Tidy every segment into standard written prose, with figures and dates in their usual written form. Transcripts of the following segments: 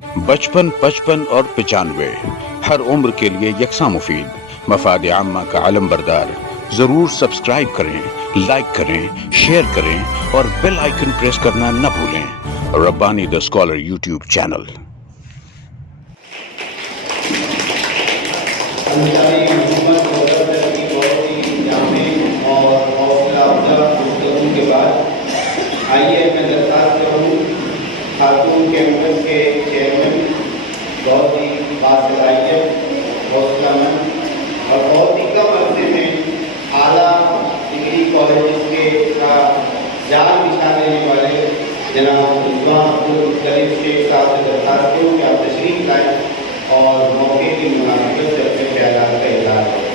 बचपन, 55 और 95 हर उम्र के लिए यकसा मुफीद, मफाद आम्मा का आलम बरदार। जरूर सब्सक्राइब करें, लाइक करें, शेयर करें और बेल आइकन प्रेस करना न भूलें। Rabbani the scholar YouTube channel. के बाद आइए मैं दरखास्त करूँ खातून कैंपस के चेयरमैन बहुत ही बासलाहियत, हौसलामंद और बहुत ही कम अरसे में आला डिग्री कॉलेज के का जाल बिछा देने वाले जनाब रिजवान अब्दुल मुत्तलिब शेख साहब से दरखास्त करूँ कि आप तशरीफ लाएँ और मौके की मुनासिबत से अपने ख्यालात का इज़हार करें।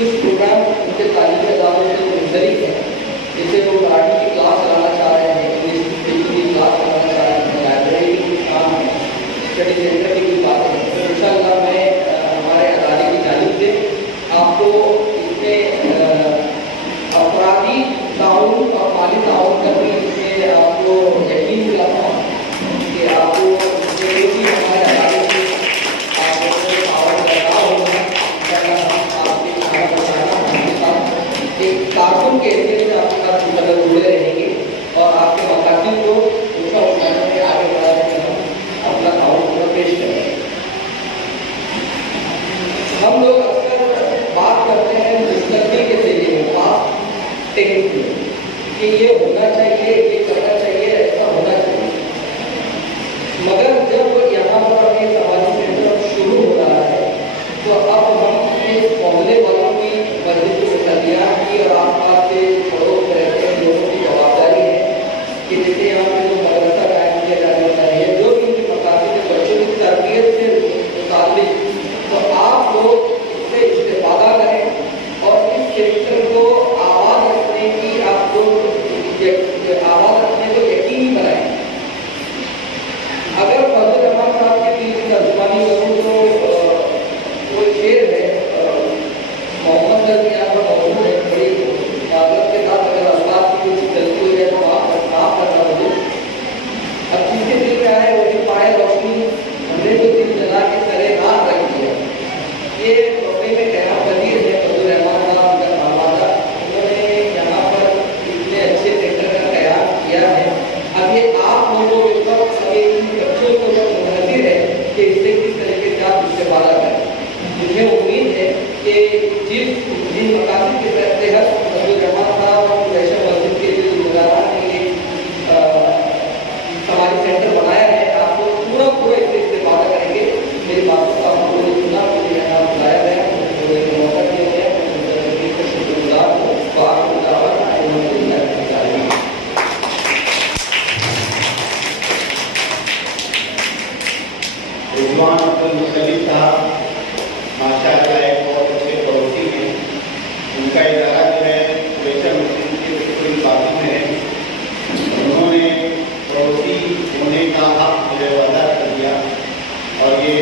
इस प्रोग्राम उनके तालीमी अदारों से मुंसलिक है, जिसे वो गाड़ी की क्लास लगाना चाह रहे हैं, इंग्लिश की क्लास लगाना चाह रहे हैं, लाइब्रेरी की काम है, स्टडी सेंटर की भी बात है। तो इंशाअल्लाह मैं हमारे अदारे की जानिब से आपको इसमें अपराधी ताउन और माली ताउन का भी इसमें आपको यकीन दिलाता हूँ कि आपको हमारे अदारे से आपको पावर करना होगा। एक कारकुन के एरिए से आपके साथ मुकदर जुड़े रहेंगे और आपके मकासद को ऊँचा उठाने में आगे बढ़ाने में हम अपना ताउन पूरा पेश करेंगे। हम लोग अक्सर बात करते हैं मुस्तकबिल के जरिए में, पास्ट टेक्निक में, कि ये होना चाहिए, ये करना चाहिए, ऐसा होना चाहिए। मगर जब यहाँ पर अभी समाजी सेंटर शुरू हो रहा है तो अब हम इस मोहल्ले वालों की मस्जिद को दिया कि और आसपास के पड़ोस रहते हैं लोगों की जवाबदारी है कि जैसे यहाँ पे जो मदरसा कायम किया जाने वाला है, जो भी उनके मकासद के बच्चों की तरबियत से मुताबिक, तो आप लोग इससे इस्तेफादा करें और इस सेक्टर को आवाज़ रखने की आप लोग आवाज़ रखने को यकीनी बनाएं। अगर फजल रहमान साहब के दिल की तर्जुमानी करूँ तो वो शेर है मोहम्मद गलती यहाँ पर मौजूद है, बड़ी माजरत के साथ अगर अल्लाह की कुछ गलती हो जाए तो माफ करना मुझे। अब जिसके दिल में आए वही पाए रोशनी, हमने जो दिल जला के सरे रात रख दिया। ये टोपे में क़याम वज़ीर है फजल रहमान साहब का नामादा, उन्होंने यहाँ पर इतने अच्छे सेंटर का क़याम किया है। अब ये आप लोगों के ऊपर अभी इन बच्चों को जो मुनहसिर है कि इससे किस तरीके से आप इस्तेफादा करें। मुझे उम्मीद है कि जिन मकासद के तहत फजल रहमान साहब और वैश्य मस्जिद के जो जिम्मेदारान ने ये समाजी सेंटर बनाया है, आपको पूरा इससे इस्तेफादा करेंगे। मेरी बातों का आपको सुना, मुझे यहाँ बुलाया गया, मुझे मौका दिया गया, मैं शुक्रगुजार हूँ। रिजवान अब्दुल मुत्तलिब साहब माशाअल्लाह एक बहुत अच्छे पड़ोसी हैं। उनका इदारा जो है वैश्य मस्जिद के बिल्कुल बाजू में है। उन्होंने पड़ोसी होने का हक मुझे वादा कर दिया और ये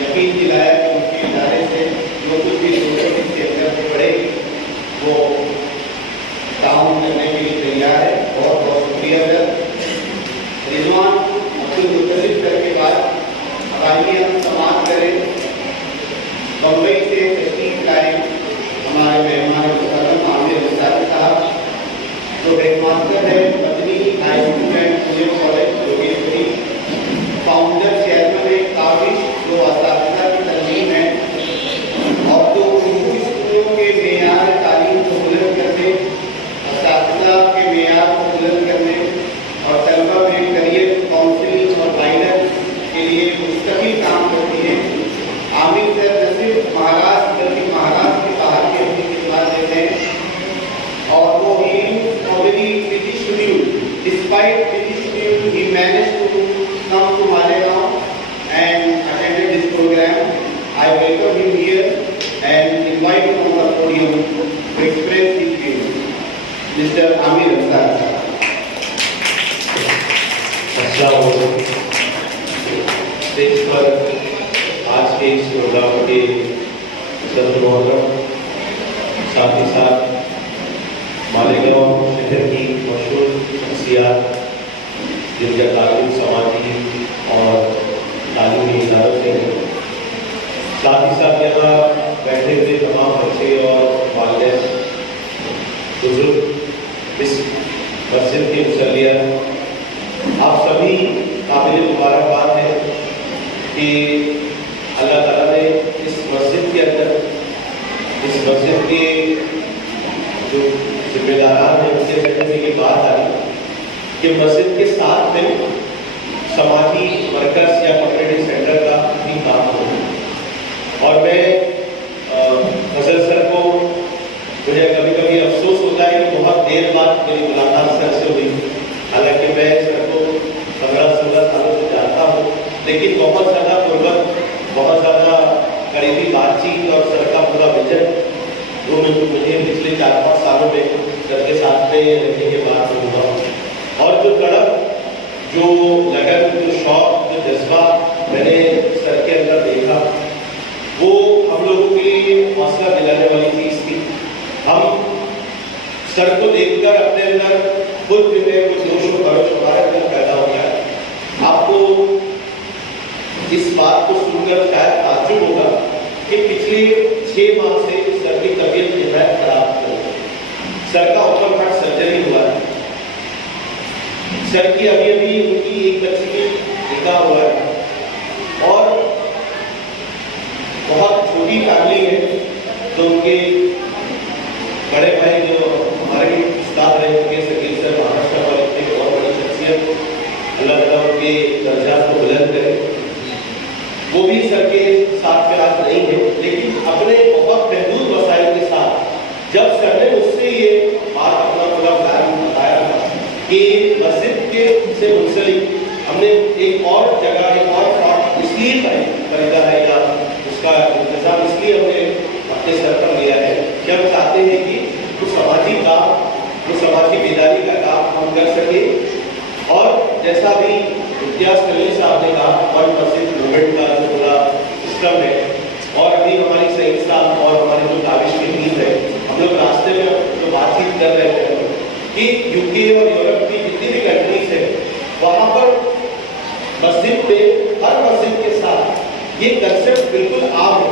यकीन दिलाया कि उनके इदारे से जो कुछ भी सोसाइटी सेक्टर में पड़ेगी वो ताउन करने के लिए तैयार है। बहुत बहुत शुक्रिया सर। रिजवान अब्दुल मुत्तलिब सर के बाद आइए हम समाप्त करें। बम्बई से तशरीफ लाए हमारे मेहमान मुकर्रम आमिर अंसारी साहब, जो हेडमास्टर है Madani despite busy schedule, he managed to come to Malegaon and attended this program. I welcome him here and invite him on the podium to express his views. Mr. Amir Ansar. Stage पर आज के इस programme के सदर मोहतरम, साथ ही साथ मालेगांव शहर की मशहूर शख्सियात जिनका ताल्लुक समाजी और तालीमी इदारों से है, साथ ही साथ यहाँ बैठे हुए तमाम बच्चे और वालिदैन, बुजुर्ग, इस मस्जिद के मुसल्लिया, आप सभी काबिल मुबारकबाद है कि अल्लाह ताला ने इस मस्जिद के अंदर, इस मस्जिद के जो जिम्मेदारान हैं उनसे कहने की बात आई कि मस्जिद के साथ में समाजी मरकज़ या कम्युनिटी सेंटर का भी काम हो। और मैं फजल सर को, मुझे कभी कभी अफसोस होता है कि बहुत देर बाद मेरी मुलाकात सर से हुई, हालांकि मैं सर को 15-16 सालों से जानता हूँ, लेकिन बहुत ज़्यादा गुर्बत, बहुत ज़्यादा करीबी बातचीत और सर का पूरा विजन वो मुझे पिछले 4-5 सालों में सर के साथ में रहने के बाद हुआ। और जो तड़प, जो लगन, जो शौक, जो जज्बा मैंने सर के अंदर देखा, वो हम लोगों के लिए हौसला दिलाने वाली चीज़ थी। हम सर को देखकर अपने अंदर खुद में कुछ जोश और खरोश हमारे अंदर पैदा हो गया। आपको इस बात को सुनकर शायद ताज्जुब होगा कि पिछले 6 माह से सर की तबीयत निहायत खराब हो गई। सर का ओपन हार्ट सर्जरी हुआ है। सर की अभी उनकी एक बच्ची की निकाह हुआ है और बहुत छोटी फैमिली है। तो उनके बड़े भाई जो हमारे उस्ताद रहे थे, शकील सर, महाराष्ट्र वाले थे, बहुत बड़ी शख्सियत, अल्लाह ताला उनके दर्जात को बुलंद करे। वो भी सर के साथ में आज नहीं है, लेकिन अपने बहुत महदूद वसाइल के साथ जब सर ने मुझसे ये बात अपना पूरा प्लान बताया था कि मस्जिद के से मुंसलिक हमने एक और जगह, एक और प्लॉट इसलिए खरीदा है या उसका इंतजाम इसलिए हमने अपने सर पर लिया है कि हम चाहते हैं कि कुछ समाजी काम, कुछ समाजी बेदारी का काम हम कर सके। और जैसा भी इम्तियाज कलील साहब ने कहा, वर्ल्ड मस्जिद मूवमेंट का जो पूरा सिस्टम है, और अभी हमारी सईद साहब और हमारी जो काबिश की टीम है, हम लोग रास्ते में जो बातचीत कर रहे थे कि यूके और यूरोप की जितनी भी कंट्रीज है, वहाँ पर मस्जिद पे, हर मस्जिद के साथ ये कंसेप्ट बिल्कुल आम है।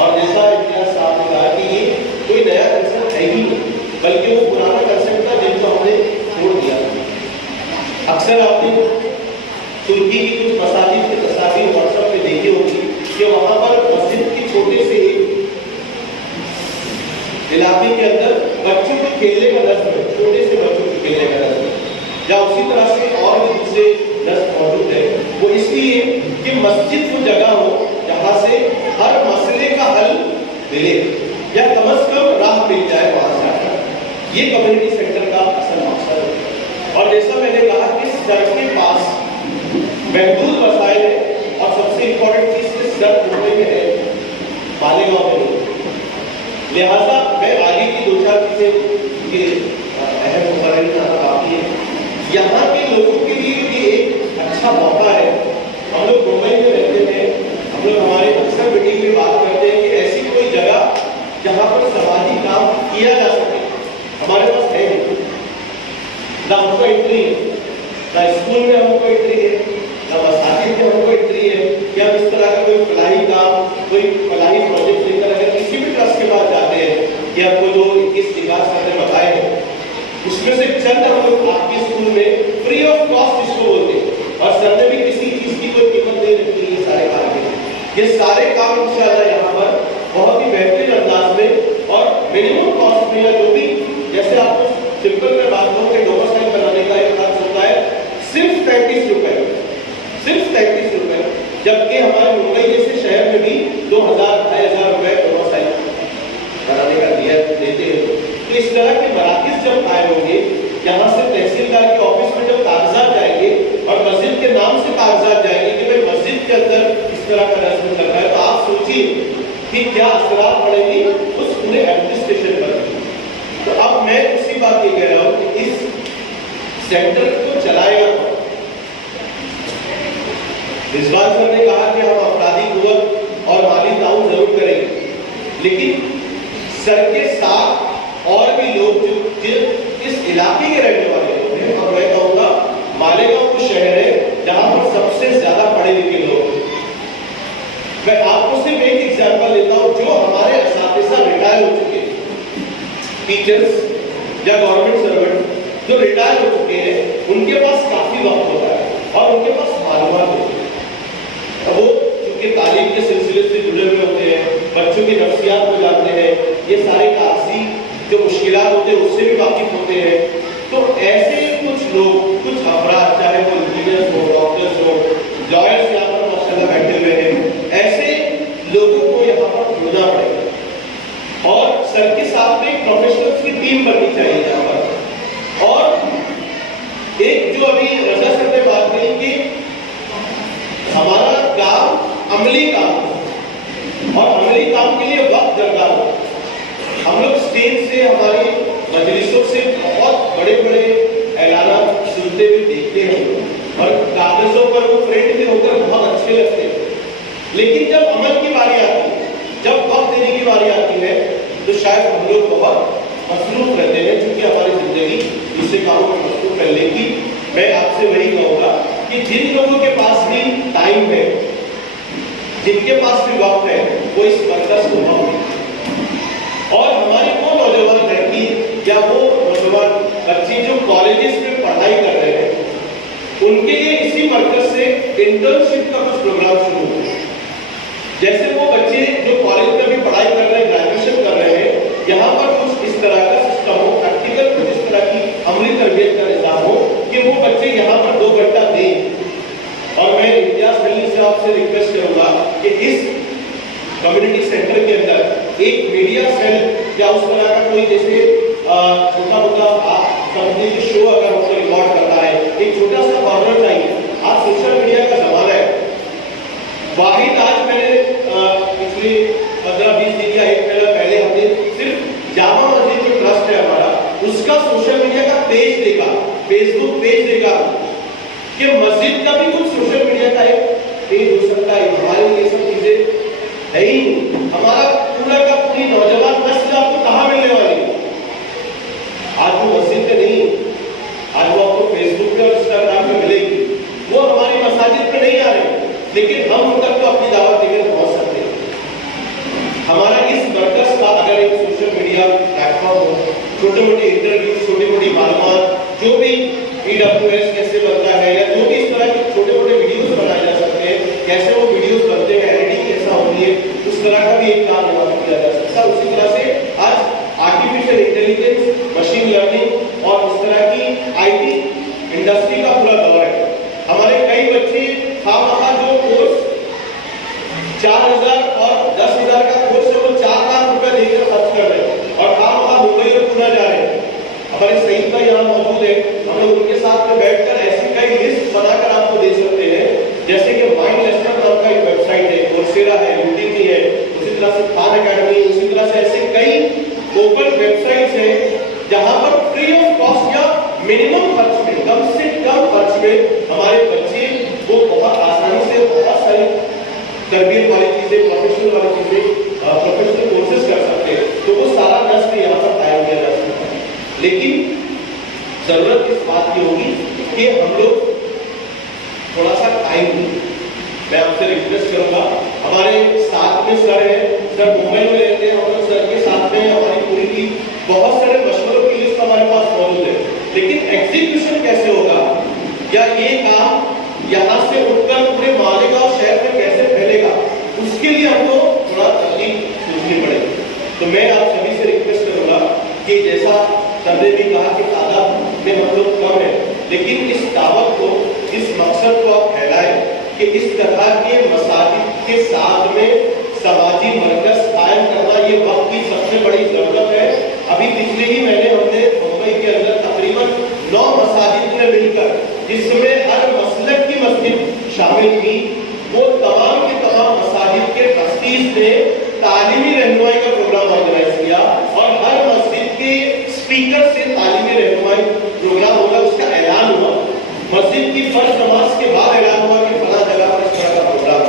और जैसा इम्तियाज साहब ने कहा कि ये कोई नया कंसेप्ट है ही नहीं, बल्कि वो पुराना कंसेप्ट था जिनको हमने छोड़ दिया। अक्सर आपने तुर्की की कुछ मसाजिद की तस्वीर व्हाट्सएप पे देखी होगी कि वहाँ पर मस्जिद के छोटे से इलाके के अंदर बच्चों के खेलने का नस्ल है, छोटे से बच्चों के खेलने का नस्ल है, या उसी तरह से और भी दूसरे नस्ल मौजूद है। वो इसलिए कि मस्जिद वो जगह हो जहाँ से हर मसले का हल मिले या कम से कम राह मिल जाए वहाँ से आकर। ये कम्युनिटी सेंटर का असल मकसद है। और जैसा मैंने कहा कि सर के पास महदूद वसाइल है और सबसे इम्पोर्टेंट चीज़ कि सर मुंबई में है, मालेगांव में नहीं। लिहाजा मैं आगे की 2-4 चीज़ें के अहम मुकर्रर काफ़ी है। यहाँ के लोगों के लिए ये एक अच्छा मौका है। हम लोग मुंबई में रहते हैं, हम लोग हमारे अक्सर मीटिंग में बात करते हैं कि ऐसी कोई जगह जहाँ पर समाजी काम किया जा सके हमारे पास है नहीं। ना हमको एंट्री है, ना स्कूल में हमको एंट्री है, ना मसाजिद में हमको एंट्री है कि हम इस तरह का कोई फलाही काम, कोई फलाही प्रोजेक्ट लेकर अगर किसी भी ट्रस्ट के पास जाते हैं कि आपको जो 21 विकास करने बताए हैं, उसमें से चंद हम लोग आपके स्कूल में फ्री ऑफ कॉस्ट इसको बोलते हैं। और सर ने भी किसी चीज़ की कोई कीमत नहीं रखी है सारे काम के। ये सारे काम इंशाल्लाह यहाँ पर बहुत ही बेहतरीन अंदाज में और मिनिमम कॉस्ट में, या जो भी, जैसे आपको सिंपल में बात करूँ कि डोमेसाइल बनाने का एक खर्च होता है सिर्फ 35 रुपए, सिर्फ 35 रुपए, जबकि हमारे मुंबई जैसे शहर में भी 2000-2500 रुपए डोमेसाइल बनाने का दिया देते हैं। तो इस तरह के मराकज़ जब आए होंगे, यहाँ से तहसीलदार के ऑफिस में नाम से कागजात जाएंगे कि भाई मस्जिद के अंदर इस तरह का रस्म चल रहा है, तो आप सोचिए कि क्या असरात पड़ेंगे उस पूरे एडमिनिस्ट्रेशन पर। तो अब मैं उसी बात ये कह रहा हूं कि इस सेंटर को चलाएगा कौन? रिजवान सर ने कहा कि हम अफराधी कुव्वत और माली ताउन जरूर करेंगे, लेकिन सर के साथ और भी लोग जो इस इलाके के रहने वाले लोग हैं, और मैं कहूँगा मालेगांव वो शहर है जहाँ पर सबसे ज्यादा पढ़े लिखे लोग हैं। मैं आपको सिर्फ एक एग्जाम्पल लेता हूँ, जो हमारे असातिज़ा रिटायर हो चुके हैं, टीचर्स या गवर्नमेंट सर्वेंट जो रिटायर हो चुके हैं, उनके पास काफी वक्त होता है और उनके पास मालूमात होती है। अब वो चूंकि तालीम के सिलसिले से जुड़े हुए होते हैं, बच्चों की नफ्सियात को जानते हैं, ये सारे कागजी जो मुश्किलात होते हैं उससे भी वाकिफ होते हैं। तो ऐसे कुछ लोग, कुछ अफराद, चाहे वो इंजीनियर्स हो, डॉक्टर्स हो, लॉयर्स यहाँ पर माशाल्लाह बैठे हुए हैं, ऐसे लोगों को यहाँ पर ढूंढना पड़ेगा और सर के साथ में प्रोफेशनल्स की टीम बननी चाहिए यहाँ पर। और एक जो अभी रजा सर ने बात कही कि हमारा काम अमली काम है और अमली काम के लिए वक्त दरकार हो। हम लोग स्टेज से, हमारी मजलिसों से बहुत बड़े बड़े ऐलान सुनते हुए देखते हैं और कागजों पर वो प्रिंट भी होकर बहुत अच्छे लगते हैं, लेकिन जब अमल की बारी आती है, जब वक्त देने की बारी आती है, तो शायद हम लोग बहुत मसरूफ रहते हैं, क्योंकि हमारी जिंदगी दूसरे कामों में मसरूफ है। लेकिन मैं आपसे वही कहूँगा कि जिन लोगों के पास भी टाइम है, जिनके पास भी वक्त है, वो इस मरकज को वक्त दें। और हमारे वो नौजवान लड़की या वो नौजवान बच्चे जो कॉलेजेस में पढ़ाई कर रहे हैं, उनके लिए इसी मरकज से इंटर्नशिप का कुछ प्रोग्राम शुरू हो। जैसे वो बच्चे जो कॉलेज में भी पढ़ाई कर रहे हैं, ग्रेजुएशन कर रहे हैं, यहाँ पर कुछ इस तरह का सिस्टम हो, प्रैक्टिकल कुछ इस तरह की अमली तरबियत का निज़ाम हो कि वो बच्चे यहाँ पर 2 घंटा दें। और मैं इम्तियाज अली से आपसे रिक्वेस्ट करूंगा कि इस कम्युनिटी सेंटर के अंदर एक मीडिया सेल या उस तरह का कोई जैसे छोटा मोटा आप समझिए कि शो अगर उसको रिकॉर्ड करता है, एक छोटा सा कॉर्नर चाहिए। आज सोशल मीडिया का जमाना है। वाहिद आज मैंने पिछले 15-20 दिन या 1 महीना पहले हमने सिर्फ जामा मस्जिद जो ट्रस्ट है हमारा, उसका सोशल मीडिया का पेज देखा, फेसबुक पेज देखा कि मस्जिद का भी कुछ सोशल मीडिया का एक पेज हो सकता है। हमारे लिए सब चीजें है ही नहीं। हमारा पूरा का पूरी नौजवान नस्ल आपको कहाँ मिलने वाली है? आज वो मस्जिद पे नहीं, आज वो आपको फेसबुक पे और इंस्टाग्राम पे मिलेगी। वो हमारी मसाजिद पे नहीं आ रहे, लेकिन हम उन तक तो अपनी दावत देकर पहुंच सकते हैं। हमारा इस मरकज का अगर एक सोशल मीडिया प्लेटफॉर्म हो, छोटे मोटे इंटरव्यू, छोटी मोटी मालूमात, जो भी EWS कैसे बनता है या जो भी इस तरह के छोटे मोटे वीडियोस बनाए जा सकते हैं, कैसे वो वीडियोस बनते हैं, एडिटिंग कैसा होती है, उस तरह का भी एक काम यहाँ पर किया जा सकता है। उसी तरह से आज आर्टिफिशियल इंटेलिजेंस, मशीन लर्निंग और इस तरह की IT इंडस्ट्री का पूरा दौर है। हमारे कई बच्चे खामखा जो कोर्स 4000 और 10,000 का कोर्स है, वो 4 लाख रुपए देकर खर्च कर रहे हैं और खामखा मुंबई और पुणे जा रहे हैं। हमारे सईद भाई यहाँ मौजूद है, हम लोग उनके साथ में बैठकर ऐसी कई लिस्ट बनाकर आपको दे सकते हैं, जैसे कि माइंड लेसनर नाम का एक वेबसाइट है, कोर्सेरा है, यूडीमी है, उसी तरह से खान अकेडमी, उसी तरह से ऐसे कई ओपन वेबसाइट्स हैं जहां पर फ्री ऑफ कॉस्ट या मिनिमम खर्च में, कम से कम खर्च में हमारे बच्चे वो बहुत आसानी से बहुत सारी तरबियत वाली चीजें, प्रोफेशनल वाली चीजें, प्रोफेशनल कोर्सेज कर सकते हैं। तो वो सारा नस्ल यहाँ पर कायम किया जा सकता है। लेकिन जरूरत इस बात की होगी कि हम लोग थोड़ा सा टाइम दें। मैं आपसे रिक्वेस्ट करूंगा, हमारे साथ में सर है, सर मुंबई में रहते हैं, हम लोग सर के साथ में हमारी पूरी टीम, बहुत सारे मशवरों की लिस्ट हमारे पास मौजूद है, लेकिन एग्जीक्यूशन कैसे होगा या ये काम यहाँ से उठकर पूरे मालेगांव शहर में कैसे फैलेगा, उसके लिए हमको थोड़ा तरकीब सोचनी पड़ेगी। तो मैं आप सभी से रिक्वेस्ट करूंगा कि जैसा सर ने भी कहा कि तादाद में हम लोग कम है, लेकिन इस दावत को, इस मकसद को आप फैलाएं कि इस तरह के मसाजिद के साथ में समाजी मरकज कायम करना ये वक्त की सबसे बड़ी जरूरत है। अभी पिछले ही महीने हमने मुंबई के अंदर तकरीबन 9 मसाजिद में मिलकर, जिसमें हर मसलक की मस्जिद शामिल की, वो तमाम के तमाम मसाजिद के ट्रस्टीज ने तालीमी रहनुमाई का प्रोग्राम ऑर्गेनाइज किया और हर मस्जिद के स्पीकर से तालीमी रहनुमाई प्रोग्राम होगा, उसका ऐलान हुआ। मस्जिद की फर्ज नमाज के बाद ऐलान हुआ कि फला जगह पर इस तरह का प्रोग्राम।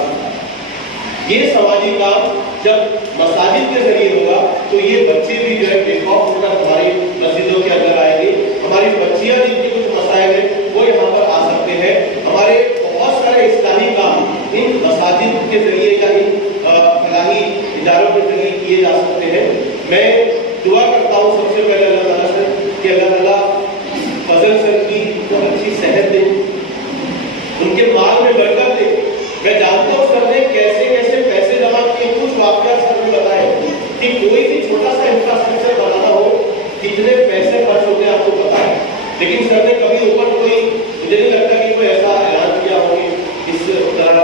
ये समाजी काम जब मसाजिद के जरिए होगा तो ये बच्चे भी जो है बेखौफ होकर हमारी मस्जिदों के अंदर आएंगे। हमारी बच्चियां जिनके कुछ मसाइल है वो यहाँ पर आ सकते हैं। हमारे बहुत सारे इस्लामी काम इन मसाजिद के जरिए या इन फलाही इदारों के जरिए किए जा सकते हैं। मैं दुआ करता हूँ सबसे पहले अल्लाह ताला से कि अल्लाह ताला फजल सर की बहुत अच्छी सेहत दे, उनके माल में बरकत दे। मैं जानता हूँ सर ने कैसे कैसे पैसे जमा किए। कुछ वाकया सर ने बताए कि कोई भी छोटा सा इंफ्रास्ट्रक्चर बनाना हो कितने पैसे खर्च होते हैं आपको पता है, लेकिन सर ने कभी ऊपर कोई, मुझे नहीं लगता कि कोई ऐसा ऐलान किया हो कि इस तरह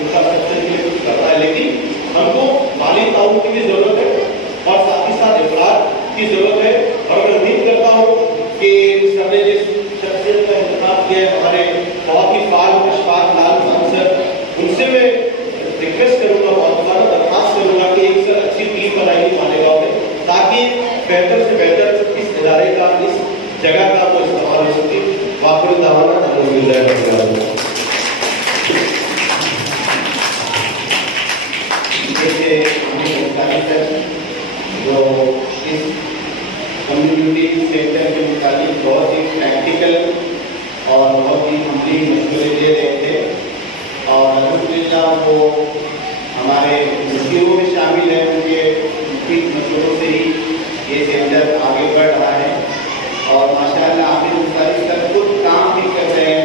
इंफ्रास्ट्रक्चर के लिए कुछ करना है। लेकिन हमको माली ताउन की भी जरूरत है और साथ ही साथ इफराद की जरूरत है। और मैं उम्मीद करता हूँ कि सर ने जिस शख्सियत का इंतजाम किया है, हमारे बहुत ही फाल अशफाक लाल खान सर, उनसे मैं रिक्वेस्ट करूंगा, बहुत बार दरखास्त करूंगा कि एक सर अच्छी टीम बनाएगी मालेगांव में, ताकि बेहतर से बेहतर इस इदारे का, इस जगह का वो इस्तेमाल हो सके। वाकुल दावाना अल्हम्दुलिल्लाह। जो इस कम्युनिटी सेंटर के मुताबिक बहुत ही प्रैक्टिकल और बहुत ही हम्बली मशवरे दे रहे थे और अल्हम्दुलिल्लाह वो हमारे मुस्लिमों में शामिल है, उनके मशवरों से ही ये सेंटर आगे बढ़ रहा है। और माशाअल्लाह आमिर मुस्तारिक सर खुद काम भी कर रहे हैं,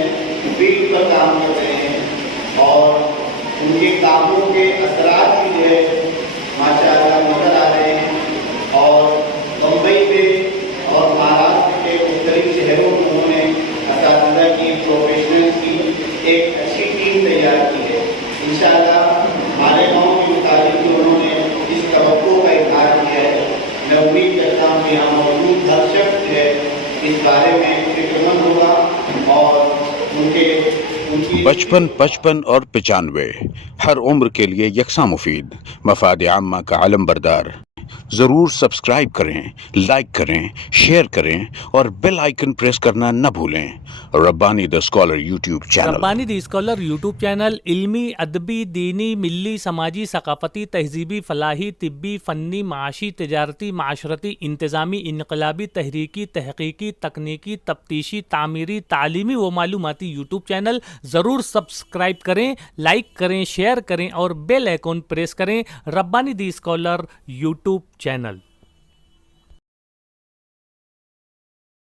फील्ड पर काम कर रहे हैं और उनके कामों के असरात भी जो है माशाअल्लाह नजर आ रहे हैं। और मुंबई में और महाराष्ट्र के मुख्तलिफ शहरों में उन्होंने असातिज़ा की, प्रोफेशनल की एक अच्छी टीम तैयार की है। इंशाअल्लाह मालेगांव के मुताबिक जो उन्होंने इस तवक्को का इज़हार किया है, मैं उम्मीद करता हूँ कि यहाँ मौजूद हर शख्स है इस बारे में फिक्रमंद होगा और उनके बचपन 55 और 95 हर उम्र के लिए यकसा मुफीद, मफाद आम्मा का अलम बरदार। ज़रूर सब्सक्राइब करें, लाइक करें, शेयर करें और बेल आइकन प्रेस करना न भूलें। Rabbani the scholar YouTube channel. Rabbani the scholar YouTube channel इल्मी, अदबी, दीनी, मिल्ली, समाजी, सकाफती, तहजीबी, फलाही, तिब्बी, फ़न्नी, माशी, तिजारती, माशरती, इंतज़ामी, इनकलाबी, तहरीकी, तहकीकी, तकनीकी, तफ्तीशी, तामीरी, तालीमी व मालूमाती यूट्यूब चैनल ज़रूर सब्सक्राइब करें, लाइक करें, शेयर करें और बेल आइकन प्रेस करें। Rabbani the scholar YouTube channel.